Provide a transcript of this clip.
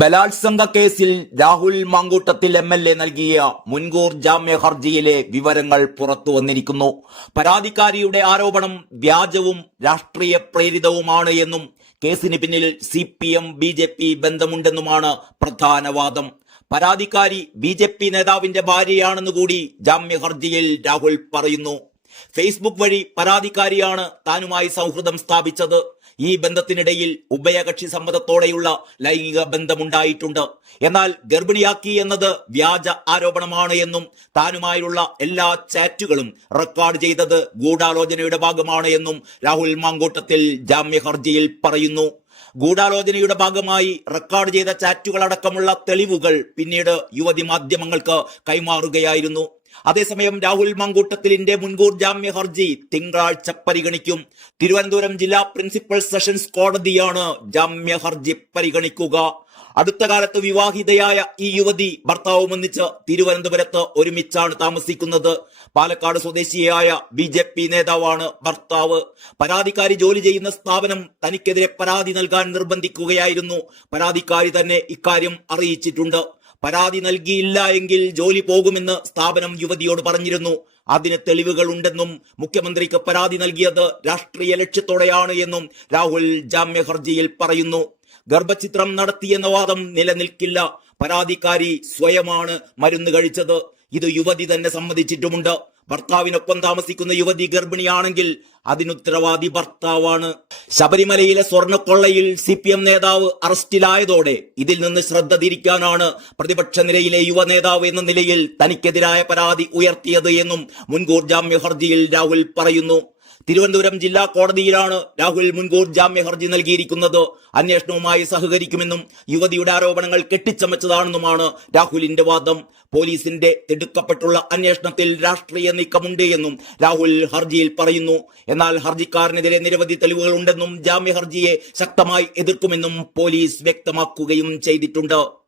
ബലാത്സംഗ കേസിൽ രാഹുൽ മാങ്കൂട്ടത്തിൽ MLA നൽകിയ മുൻകൂർ ജാമ്യ ഹർജിയിലെ വിവരങ്ങൾ പുറത്തു വന്നിരിക്കുന്നു. പരാതിക്കാരിയുടെ ആരോപണം വ്യാജവും രാഷ്ട്രീയ പ്രേരിതവുമാണ് എന്നും കേസിന് പിന്നിൽ CPM BJP ബന്ധമുണ്ടെന്നുമാണ് പ്രധാന വാദം. പരാതിക്കാരി BJP നേതാവിന്റെ ഭാര്യയാണെന്നുകൂടി ജാമ്യ ഹർജിയിൽ രാഹുൽ പറയുന്നു. ഫേസ്ബുക്ക് വഴി പരാതിക്കാരിയാണ് താനുമായി സൗഹൃദം സ്ഥാപിച്ചത്. ഈ ബന്ധത്തിനിടയിൽ ഉഭയകക്ഷി സമ്മതത്തോടെയുള്ള ലൈംഗിക ബന്ധമുണ്ടായിട്ടുണ്ട്. എന്നാൽ ഗർഭിണിയാക്കി എന്നത് വ്യാജ ആരോപണമാണ് എന്നും താനുമായുള്ള എല്ലാ ചാറ്റുകളും റെക്കോർഡ് ചെയ്തത് ഗൂഢാലോചനയുടെ ഭാഗമാണ് എന്നും രാഹുൽ മാങ്കൂട്ടത്തിൽ ജാമ്യ ഹർജിയിൽ പറയുന്നു. ഗൂഢാലോചനയുടെ ഭാഗമായി റെക്കോർഡ് ചെയ്ത ചാറ്റുകളടക്കമുള്ള തെളിവുകൾ പിന്നീട് യുവതി മാധ്യമങ്ങൾക്ക് കൈമാറുകയായിരുന്നു. അതേസമയം രാഹുൽ മാങ്കൂട്ടത്തിലിന്റെ മുൻകൂർ ജാമ്യ ഹർജി തിങ്കളാഴ്ച പരിഗണിക്കും. തിരുവനന്തപുരം ജില്ലാ പ്രിൻസിപ്പൽ സെഷൻസ് കോടതിയാണ് ജാമ്യ ഹർജി പരിഗണിക്കുക. അടുത്ത കാലത്ത് വിവാഹിതയായ ഈ യുവതി ഭർത്താവും ഒന്നിച്ച് തിരുവനന്തപുരത്ത് ഒരുമിച്ചാണ് താമസിക്കുന്നത്. പാലക്കാട് സ്വദേശിയായ BJP നേതാവാണ് ഭർത്താവ്. പരാതിക്കാരി ജോലി ചെയ്യുന്ന സ്ഥാപനം തനിക്കെതിരെ പരാതി നൽകാൻ നിർബന്ധിക്കുകയായിരുന്നു. പരാതിക്കാരി തന്നെ ഇക്കാര്യം അറിയിച്ചിട്ടുണ്ട്. പരാതി നൽകിയില്ല എങ്കിൽ ജോലി പോകുമെന്ന് സ്ഥാപനം യുവതിയോട് പറഞ്ഞിരുന്നു. അതിന് തെളിവുകൾ ഉണ്ടെന്നും മുഖ്യമന്ത്രിക്ക് പരാതി നൽകിയത് രാഷ്ട്രീയ ലക്ഷ്യത്തോടെയാണ് എന്നും രാഹുൽ ജാമ്യ ഹർജിയിൽ പറയുന്നു. ഗർഭചിത്രം നടത്തിയെന്ന വാദം നിലനിൽക്കില്ല. പരാതിക്കാരി സ്വയമാണ് മരുന്ന് കഴിച്ചത്. ഇത് യുവതി തന്നെ സമ്മതിച്ചിട്ടുമുണ്ട്. ഭർത്താവിനൊപ്പം താമസിക്കുന്ന യുവതി ഗർഭിണിയാണെങ്കിൽ അതിനുത്തരവാദി ഭർത്താവാണ്. ശബരിമലയിലെ സ്വർണ്ണക്കൊള്ളയിൽ CPM നേതാവ് അറസ്റ്റിലായതോടെ ഇതിൽ നിന്ന് ശ്രദ്ധ തിരിക്കാനാണ് പ്രതിപക്ഷ നിരയിലെ യുവ നേതാവ് എന്ന നിലയിൽ തനിക്കെതിരായ പരാതി ഉയർത്തിയത് എന്നും മുൻകൂർ ജാമ്യ ഹർജിയിൽ രാഹുൽ പറയുന്നു. തിരുവനന്തപുരം ജില്ലാ കോടതിയിലാണ് രാഹുൽ മുൻകൂർ ജാമ്യ ഹർജി നൽകിയിരിക്കുന്നത്. അന്വേഷണവുമായി സഹകരിക്കുമെന്നും യുവതിയുടെ ആരോപണങ്ങൾ കെട്ടിച്ചമച്ചതാണെന്നുമാണ് രാഹുലിന്റെ വാദം. പോലീസിന്റെ തിടുക്കപ്പെട്ടുള്ള അന്വേഷണത്തിൽ രാഷ്ട്രീയ നീക്കമുണ്ട് എന്നും രാഹുൽ ഹർജിയിൽ പറയുന്നു. എന്നാൽ ഹർജിക്കാരനെതിരെ നിരവധി തെളിവുകൾ ഉണ്ടെന്നും ജാമ്യ ഹർജിയെ ശക്തമായി എതിർക്കുമെന്നും പോലീസ് വ്യക്തമാക്കുകയും ചെയ്തിട്ടുണ്ട്.